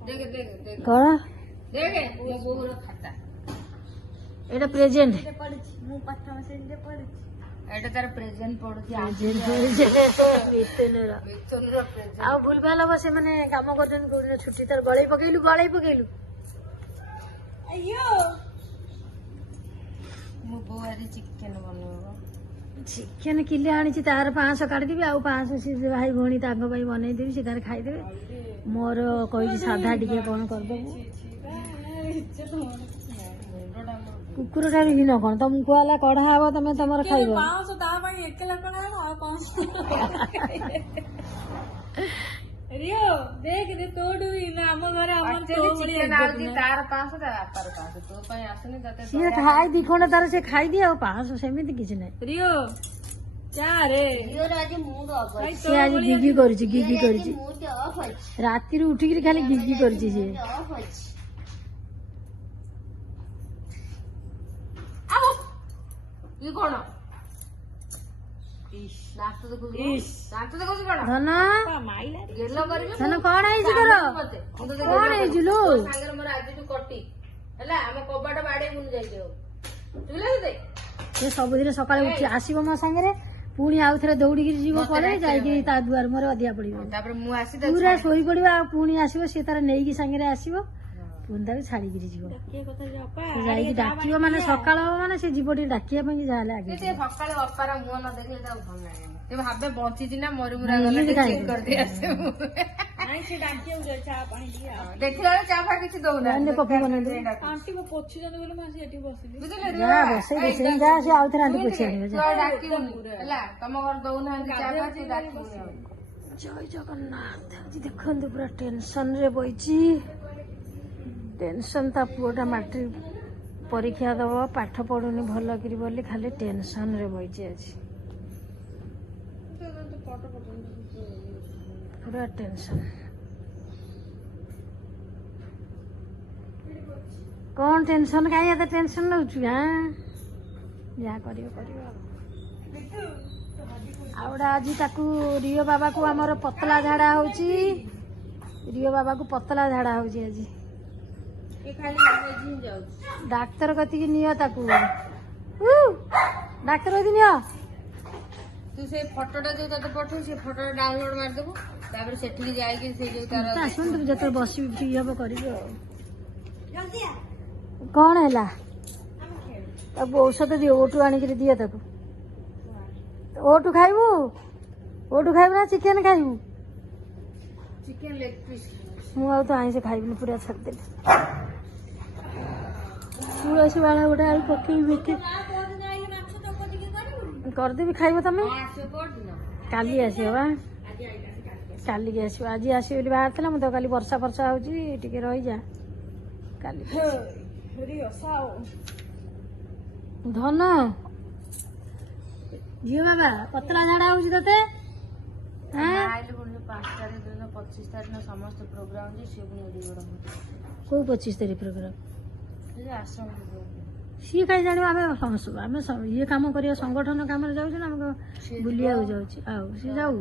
कौन एटा प्रेजेंट आ भूलभाल हम से मैंने काम कर छुट्टी तार गड़े पकेलु चिकेन किले आनी तार 500 काटिदेवी आ 500 सी भाई भौणी बनईदेवी सी तार खाईदेवे मोर कही साधा टिके कौन करदेबू कुकुरटा भी न कौन तुम कहला कढ़ा हम तुम तुम खाइब खाई दी खंड तार से खाई दिए 500 सेमती किसी ना सी आज गिगी कर राति उठिक खाली गिगी कर धन कौन सबुदिन सका उठी आसब मो सांगे पुणी आउ थे दौड़ी जीव पड़े जाइए दुआर मोर अधिया पड़ो पूरा शोई पड़ा पुणी आसो सी तार नहीं सांगे आसो पुणी तार छाड़ी जीव जाइए डाक माने सका माने से जीव टे डाकिया आगे सकाल अपार मुह न देखले भावे बची ना मरी मुरा देखला चा फा किसी दौना पप्पी बना तुम घर दौना जय जगन्नाथ देखु पूरा टेंशन रे बईची टेंशन ता पुआटा मैट्रिक परीक्षा दब पाठ पढ़ुनी भल करी बोली खाली टेंशन रे बईची आज पूरा टेंशन कौन टेंशन कहीं टेंशन नौ जहाँ कर आज ताकू रियो बाबा को आमर पतला झाड़ा हो रियो बाबा को पतला झाड़ा हो आज डाक्तर कति नियो ताकू डाक्तर कति नियो तू से फोटोटा जो तते पठौ से फोटो डाउनलोड मार देबो तापर सेठी जाई से जो तार सुन तुम जत बसी फ्री हबो करियो जल्दी आ कौन है तब औषध दियो ओटू आनिक दिए ताकू ओटू खाइबू ना चिकेन खाइबू चिकेन लेग पीस मु तो आई से खाइबू पूरा छक तुलसी बाड़ा गोटे आलू पकई करदेवी खाइब तुम काली आसवा काली आस आज आस बाहर था मुझे काली वर्षा फर्षा होती रही जा काली धन झील बाबा पतला झाड़ा हो 25 तारीख समस्त प्रोग्राम कौ 25 तारीख प्रोग्राम सी कहीं जान आम ये कम कर संगठन कम जाऊँ बुलिया जाऊँ सी जाऊ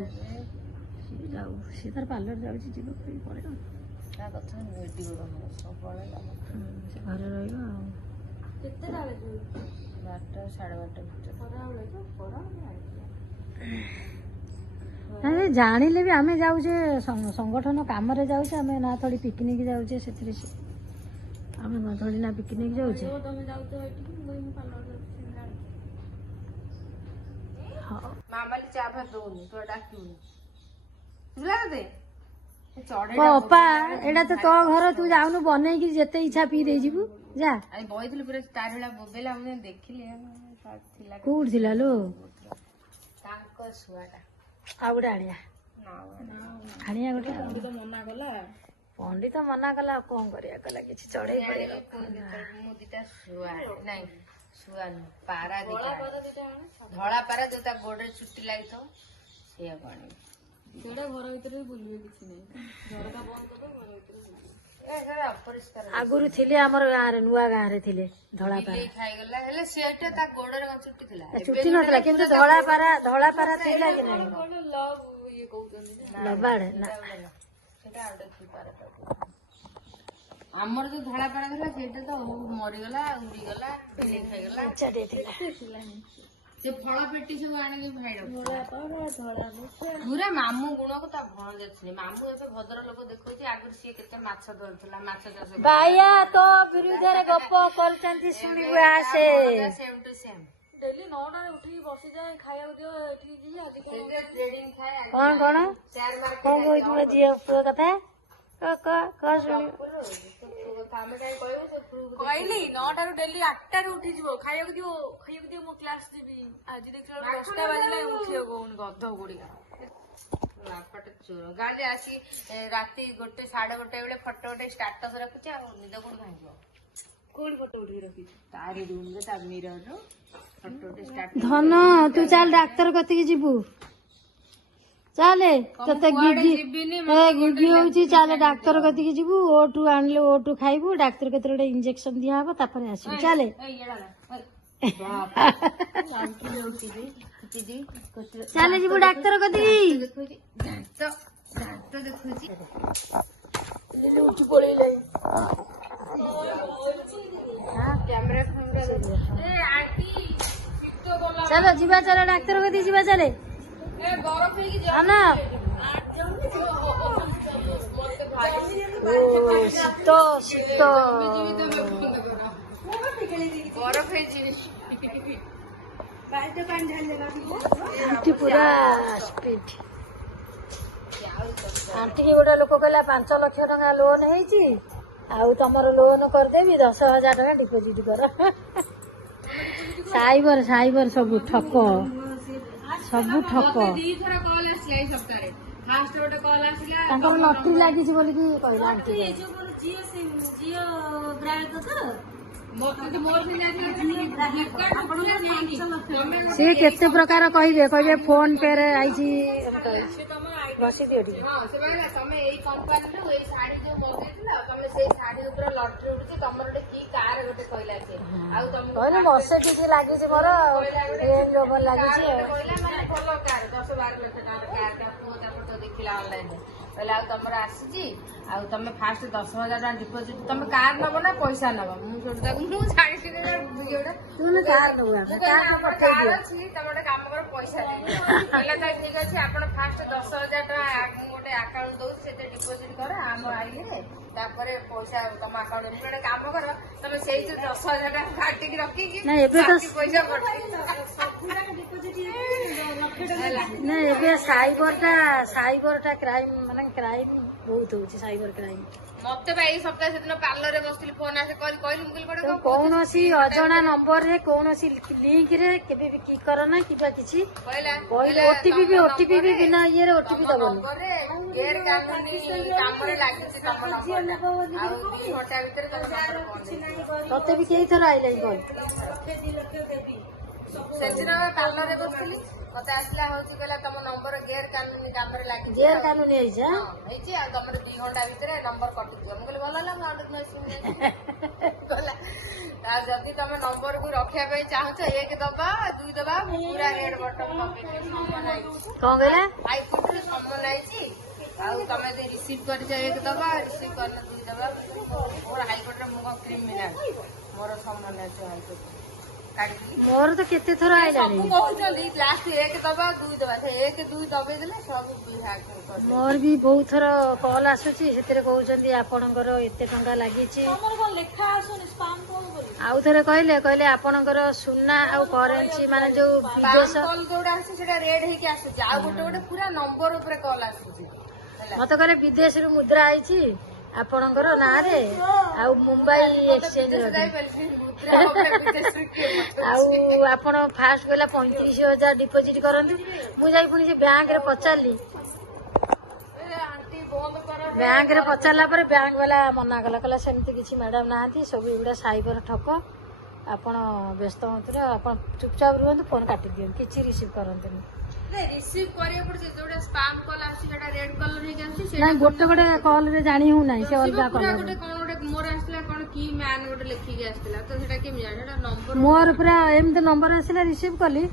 सी तार पार्लर जाऊँ पड़े घर रही जानिले भी आम जाऊे संगठन कम जाऊे ना थोड़ी पिकनिक जाऊे से आम थोड़ी ना पिकनिक जाऊे अपा एटा तो तो घर तू जाऊनु बनई कि जेते इच्छा पी दे जीवु जा आई बइथिल पूरा तार हेला बोबेला हम देखिले कोड थिला लो तांको सुआटा आ गुडा आनिया आनिया गोटे पंडित मना कला कौन करिया कला किछि चढ़े पड़े मु दिटा सुआ नाही सुआ पारा दिटा धळा पारा जोता गोडे छुट्टी लागि तो से पानी सेडा घर भीतर बुलवे किछि नाही झरका बंद कर घर भीतर ए सर अपरिष्कार आगुरु थिले हमर गां रे नुवा गां रे थिले धळा पारा खाइ गला हेले सेटा ता गोडे छुट्टी थिला छुट्टी नथला किंतु धळा पारा थिला कि नाही लव ये कहउतनी लबाड ना सेटा आडे पारा ଆମର ଯୋଉ ଧଳା ପାଣା ଥିଲା ସେଇଟା ତ ମରିଗଲା ଉଡିଗଲା ବିଲେଇ ଖାଇଗଲା ସେ ଫଳ ପେଟି ସବୁ ଆଣିକି ଭାଇ ପୁରା ମାମୁଁ ଗୁଣକୁ ତା ଭଣଜା ଥିଲେ। ମାମୁଁ ଏବେ ଭଦ୍ର ଲୋକ ଦେଖଉଛି, ଆଗରୁ ସିଏ କେତେ ମାଛ ଧରୁଥିଲା, ମାଛ ଚାଷ ବାୟା ତୋ ବିରୁଦ୍ଧରେ ଗପ କରୁଛନ୍ତି ଶୁଣିବୁ ଆସେ। ସେମ୍ ଟୁ ସେମ୍ ଡେଲି 9ଟାରେ ଉଠିକି ବସିଯାଏ ଖାଇବାକୁ ଦିଅ ଏଠିକି ଯିବି ଆଜି ଟ୍ରେଡିଂ ଖାଏ। କଣ କଣ କଣ କହୁଛୁ ମୋ ଝିଅ ପୁଅ କଥା ଶୁଣିବୁ। ଆମେ କାହିଁ କହିବୁ ସେ କହିଲି 9ଟାରୁ ଡେଲି 8ଟାରେ ଉଠିଯିବ ଖାଇବାକୁ ଦିଅ ମୁଁ କ୍ଲାସ ଯିବି। ଆଜି ଦେଖିଲା 10ଟା ବାଜିଲା ଉଠିବ କହୁନି ଗଧ ଗୁଡିକା। ଚୋର ଗାଁରେ ଆସି ରାତି 1 ସାଢେ 1 ବେଳେ ଫଟୋ ଗୋଟେ ଷ୍ଟାଟସ ରଖୁଛି, ଆଉ ନିଦ କୋଉଠି ଭାଙ୍ଗିବ? କୋଉଠି ଫଟୋ ଉଠିକି ରଖିଛି? ତାରି ରୁମରେ ତା ମିରର ଫଟୋ ଗୋଟେ ଷ୍ଟାଟସ। ଧନ ତୁ ଚାଲ ଡାକ୍ତର କତିକି ଯିବୁ, ଚାଲେ ତତେ ଗିଗି ହଉଛି, ଚାଲେ ଡାକ୍ତର କତିକି ଯିବୁ। ଓଟୁ ଆଣିଲେ ଓଟୁ ଖାଇବୁ, ଡାକ୍ତର କେତେ ଗୋଟେ ଇଞ୍ଜେକ୍ସନ ଦିଆହବ, ତାପରେ ଆସିବୁ। ଚାଲେ ଚାଲେ ଯିବୁ ଡାକ୍ତର କତିକି। ଚାଲ ଯିବା, ଚାଲ ଡାକ୍ତର କତିକି ଯିବା, ଚାଲେ ଶୀତ ଶୀତ ବରଫ ହେଇଛି ପୁରା ସ୍ପିଡ। ଆଣ୍ଟିକି ଗୋଟେ ଲୋକ କହିଲା 5 ଲକ୍ଷ ଟଙ୍କା ଲୋନ ହେଇଛି, ଆଉ ତମର ଲୋନ କରିଦେବି 10,000 ଟଙ୍କା ଡିପୋଜିଟ କର। ସାଇବର ସବୁ ଠକ, ସବୁ ଠକ। ଦିଥର କଲ୍ ଆସିଲା ଏଇ ସପ୍ତାହରେ। ଫାଷ୍ଟ ଗୋଟେ କଲ୍ ଆସିଲା ତାଙ୍କର ଲଟରି ଲାଗିଛି ବୋଲିକି କହିଲା ଆଣ୍ଟି। ସିଏ କେତେ ପ୍ରକାର କହିବେ ଫୋନ ପେ ରେ ଆଇଛି, ବସି ଦିଅ ଟିକେ। ତମେ ଏଇ କମ୍ପାନୀରୁ ଏଇ ଶାଢୀ ଯୋଉ ମଗେଇଥିଲ, ତମେ ସେଇ ଶାଢୀ ଉପରେ ଲଟରି ଉଠୁଛି, ତମର ଗୋଟେ କି କାର ଗୋଟେ କହିଲା ସେ, ଆଉ ତମେ କହିଲେ ବର୍ଷେ କିଛି ଲାଗିଛି ମୋର ରେଞ୍ଜ ରୋଭର ଲାଗିଛି। କହିଲା ମାନେ ଭଲ କାର 10-12 ଲକ୍ଷ ଟଙ୍କାର କାର ଟା ପୁଅ ତା ଫଟୋ ଦେଖିଲା ଅନଲାଇନରେ, କହିଲା ଆଉ ତମର ଆସିଛି, ଆଉ ତମେ ଫାଷ୍ଟ 10,000 ଟଙ୍କା ଡିପୋଜିଟ, ତମେ କାର ନବ ନା ପଇସା ନବ? ମୁଁ ସେଠୁ ତାକୁ ମୁଁ ଛାଡିଛି କାର ନବୁ, ଆମର କାର ଅଛି, ତମେ ଗୋଟେ କାମ କର ପଇସା ଦେଇଦିଅ। କହିଲା ତାହେଲେ ଠିକ ଅଛି, ଆପଣ ଫାଷ୍ଟ 10,000 ଟଙ୍କା ମୁଁ ଗୋଟେ ଆକାଉଣ୍ଟ ଦଉଛି, ସେଥିରେ ଡିପୋଜିଟ କର ଆମ ଆଇଲେ, ତାପରେ ପଇସା ତମ ଆକାଉଣ୍ଟ। ମୁଁ ଗୋଟେ କାମ କର, ତମେ ସେଇ ଯୋଉ 10,000 ଟଙ୍କା କାଟିକି ରଖିକି ପଇସା ପଠେଇ। ନା ଏବେ ସାଇବରଟା କ୍ରାଇମ, ମାନେ କ୍ରାଇମ ବହୁତ ହଉଛି, ସାଇବର କ୍ରାଇମ। ମତେ ବା ଏଇ ସପ୍ତାହ ସେଦିନ ପାର୍ଲରରେ ବସିଥିଲି, ଫୋନ ଆସେ କହିଲି ମୁଁ କହିଲି କୌଣସି ଅଜଣା ନମ୍ବରରେ କୌଣସି ଲିଙ୍କରେ କେବେ ବି କ୍ଲିକ୍ କର ନା କିମ୍ବା କିଛି ଓଟିପି ବି ବିନା ଇଏରେ ଓଟିପି ଦବନି। କାମରେ ଲାଗିଛି ତମ ନମ୍ବରଟା, ଆଉ 2 ଘଣ୍ଟା ଭିତରେ ତମ ନମ୍ବର ପହଞ୍ଚିଯିବ। ତତେ ବି କେଇ ଥର ଆଇଲାଣି କଲ୍? ସେଦିନ ପାର୍ଲରରେ ବସିଥିଲି, ମତେ ଆସିଲା ହଉଛି କହିଲା ତମ ନମ୍ବର ଗେର କାନୁନି କାମରେ ଲାଗିଛି, ଗେର କାନୁନି ହେଇଛି, ହେଇଛି, ଆଉ ତମର 2 ଘଣ୍ଟା ଭିତରେ ନମ୍ବର କଟିଯିବ। ମୁଁ କହିଲି ଭଲ ହେଲା, ମୁଁ ଆଉ ଆଉ ଯଦି ତମେ ନମ୍ବରକୁ ରଖିବା ପାଇଁ ଚାହୁଁଛ 1 ଦବା 2 ଦବା, ପୁରା ରେଡ୍ ବଟନ ପକେଇକି ସମନ ଆଇଛି, କଣ କହିଲା ହାଇକୋର୍ଟରେ ସମନ ଆଇଛି, ଆଉ ତମେ ଯଦି ରିସିଭ୍ କରିଛ 1 ଦବା, ରିସିଭ୍ କରିନ 2 ଦବା। ମୋର ହାଇକୋର୍ଟରେ ମୁଁ କଣ କ୍ରିମିନାଲ, ମୋର ସମନ ଅଛି ହାଇକୋର୍ଟରେ। ମୋର ତ କେତେ ଥର ଆଇଲାଣି, କହୁଛନ୍ତି ଲାଷ୍ଟ 1 ଦବା 2 ଦବା, ସେ 1 2 ଦବେଇ ଦେଲେ ସବୁ। ମୋର ବି ବହୁତ ଥର କଲ୍ ଆସୁଛି, ସେଥିରେ କହୁଛନ୍ତି ଆପଣଙ୍କର ଏତେ ଟଙ୍କା ଲାଗିଛି। ଆଉ ଥରେ କହିଲେ ଆପଣଙ୍କର ସୁନା ଆଉ କରେନ୍ସି, ମାନେ ଯୋଉ ବିଦେଶ ଯୋଉଟା ଆସୁଛି ସେଟା ରେଡ୍ ହେଇକି ଆସୁଛି, ଆଉ ଗୋଟେ ପୁରା ନମ୍ବର ଉପରେ କଲ୍ ଆସୁଛି। ମତେ କହିଲେ ବିଦେଶରୁ ମୁଦ୍ରା ଆଇଛି ଆପଣଙ୍କର ନାଁରେ, ଆଉ ମୁମ୍ବାଇ ଏକ୍ସଚେଞ୍ଜ ଆଉ ଆପଣ ଫାଷ୍ଟ କହିଲା 35,000 ଡିପୋଜିଟ କରନ୍ତୁ। ମୁଁ ଯାଇ ପୁଣି ସେ ବ୍ୟାଙ୍କରେ ପଚାରିଲି, ବ୍ୟାଙ୍କରେ ପଚାରିଲା ପରେ ବ୍ୟାଙ୍କ ବାଲା ମନା କଲା, କହିଲା ସେମିତି କିଛି ମ୍ୟାଡାମ ନାହାନ୍ତି, ସବୁ ଏଗୁଡା ସାଇବର ଠକ, ଆପଣ ବ୍ୟସ୍ତ ହୁଅନ୍ତୁ, ଆପଣ ଚୁପଚାପ ରୁହନ୍ତୁ, ଫୋନ କାଟି ଦିଅନ୍ତୁ, କିଛି ରିସିଭ୍ କରନ୍ତୁନି। ରିସିଭ୍ କରିବାକୁ ପଡୁଛି, ଯୋଉଟା ସ୍ପାମ କଲ୍ ଆସୁଛି ସେଟା ରେଡ୍ କଲର ହେଇକି ଆସୁଛି, ନାଇଁ ଗୋଟେ କଲ୍ ରେ ଜାଣି ହଉନାହିଁ, ସେ ଅଲଗା କଲର। ଗୋଟେ କଣ ଗୋଟେ ମୋର ଆସିଥିଲା, କଣ କି ମ୍ୟାନ ଗୋଟେ ଲେଖିକି ଆସିଥିଲା, ତ ସେଟା କେମିତି ଜାଣି, ସେଟା ନମ୍ବର ମୋର ପୁରା ଏମିତି ନମ୍ବର ଆସିଲା, ରିସିଭ୍ କଲି,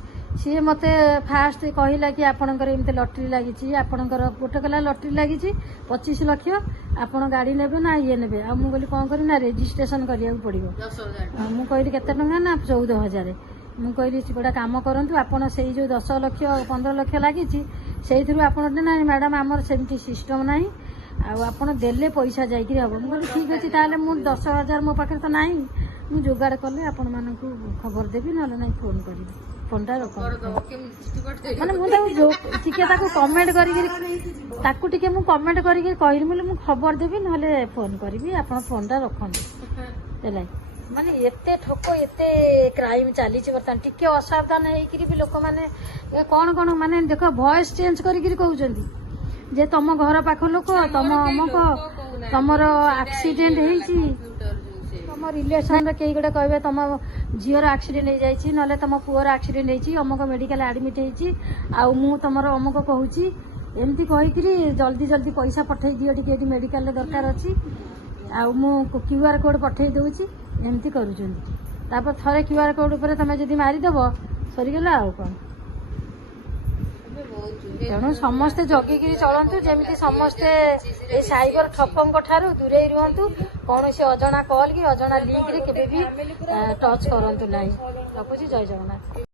ସିଏ ମତେ ଫାଷ୍ଟ କହିଲା କି ଆପଣଙ୍କର ଏମିତି ଲଟେରୀ ଲାଗିଛି, ଆପଣଙ୍କର ଗୋଟେ କହିଲା ଲଟେରୀ ଲାଗିଛି 25 ଲକ୍ଷ, ଆପଣ ଗାଡି ନେବେ ନା ଇଏ ନେବେ। ଆଉ ମୁଁ କହିଲି କଣ କରିବି ନା ରେଜିଷ୍ଟ୍ରେସନ କରିବାକୁ ପଡିବ। ମୁଁ କହିଲି କେତେ ଟଙ୍କା ନା 14,000। ମୁଁ କହିଲି ଗୋଟେ କାମ କରନ୍ତୁ, ଆପଣ ସେଇ ଯୋଉ 10 ଲକ୍ଷ 15 ଲକ୍ଷ ଲାଗିଛି ସେଇଥିରୁ ଆପଣ ନାଇଁ ମ୍ୟାଡାମ ଆମର ସେମିତି ସିଷ୍ଟମ ନାହିଁ, ଆଉ ଆପଣ ଦେଲେ ପଇସା ଯାଇକିରି ହବ। ମୁଁ କହିଲି ଠିକ ଅଛି, ତାହେଲେ ମୁଁ 10,000 ମୋ ପାଖରେ ତ ନାହିଁ, ମୁଁ ଯୋଗାଡ଼ କଲେ ଆପଣ ମାନଙ୍କୁ ଖବର ଦେବି, ନହେଲେ ନାଇଁ ଫୋନ କରିବି। ଫୋନଟା ରଖନ୍ତୁ ମାନେ ମୁଁ ଟିକେ ତାକୁ କମେଣ୍ଟ କରିକି ମୁଁ କମେଣ୍ଟ କରିକି କହିଲି, ମୁଁ ଖବର ଦେବି ନହେଲେ ଫୋନ କରିବି, ଆପଣ ଫୋନଟା ରଖନ୍ତୁ ହେଲା। ମାନେ ଏତେ ଠକ ଏତେ କ୍ରାଇମ ଚାଲିଛି ବର୍ତ୍ତମାନ। ଟିକେ ଅସାବଧାନ ହେଇକିରି ବି ଲୋକମାନେ କଣ କଣ ମାନେ ଦେଖ ଭଏସ ଚେଞ୍ଜ କରିକିରି କହୁଛନ୍ତି ଯେ ତମ ଘର ପାଖ ଲୋକ ତମ ଅମକ ତମର ଆକ୍ସିଡେଣ୍ଟ ହେଇଛି, ତମ ରିଲେସନରେ କେହି ଗୋଟେ କହିବେ ତମ ଝିଅର ଆକ୍ସିଡେଣ୍ଟ ହେଇଯାଇଛି, ନହେଲେ ତମ ପୁଅର ଆକ୍ସିଡେଣ୍ଟ ହେଇଛି, ଅମକ ମେଡିକାଲ ଆଡମିଟ ହେଇଛି, ଆଉ ମୁଁ ତମର ଅମକ କହୁଛି, ଏମିତି କହିକିରି ଜଲ୍ଦି ଜଲ୍ଦି ପଇସା ପଠେଇ ଦିଅ, ଟିକେ ଏଠି ମେଡିକାଲରେ ଦରକାର ଅଛି, ଆଉ ମୁଁ QR କୋଡ୍ ପଠେଇ ଦଉଛି, ଏମିତି କରୁଛନ୍ତି। ତାପରେ ଥରେ QR କୋଡ୍ ଉପରେ ତମେ ଯଦି ମାରିଦବ ସରିଗଲା ଆଉ କଣ। ତେଣୁ ସମସ୍ତେ ଜଗିକିରି ଚଳନ୍ତୁ, ଯେମିତି ସମସ୍ତେ ଏ ସାଇବର ଠକଙ୍କ ଠାରୁ ଦୂରେଇ ରୁହନ୍ତୁ। କୌଣସି ଅଜଣା କଲ୍ କି ଅଜଣା ଲିଙ୍କରେ କେବେ ବି ଟଚ୍ କରନ୍ତୁ ନାହିଁ। ରଖୁଛି, ଜୟ ଜଗନ୍ନାଥ।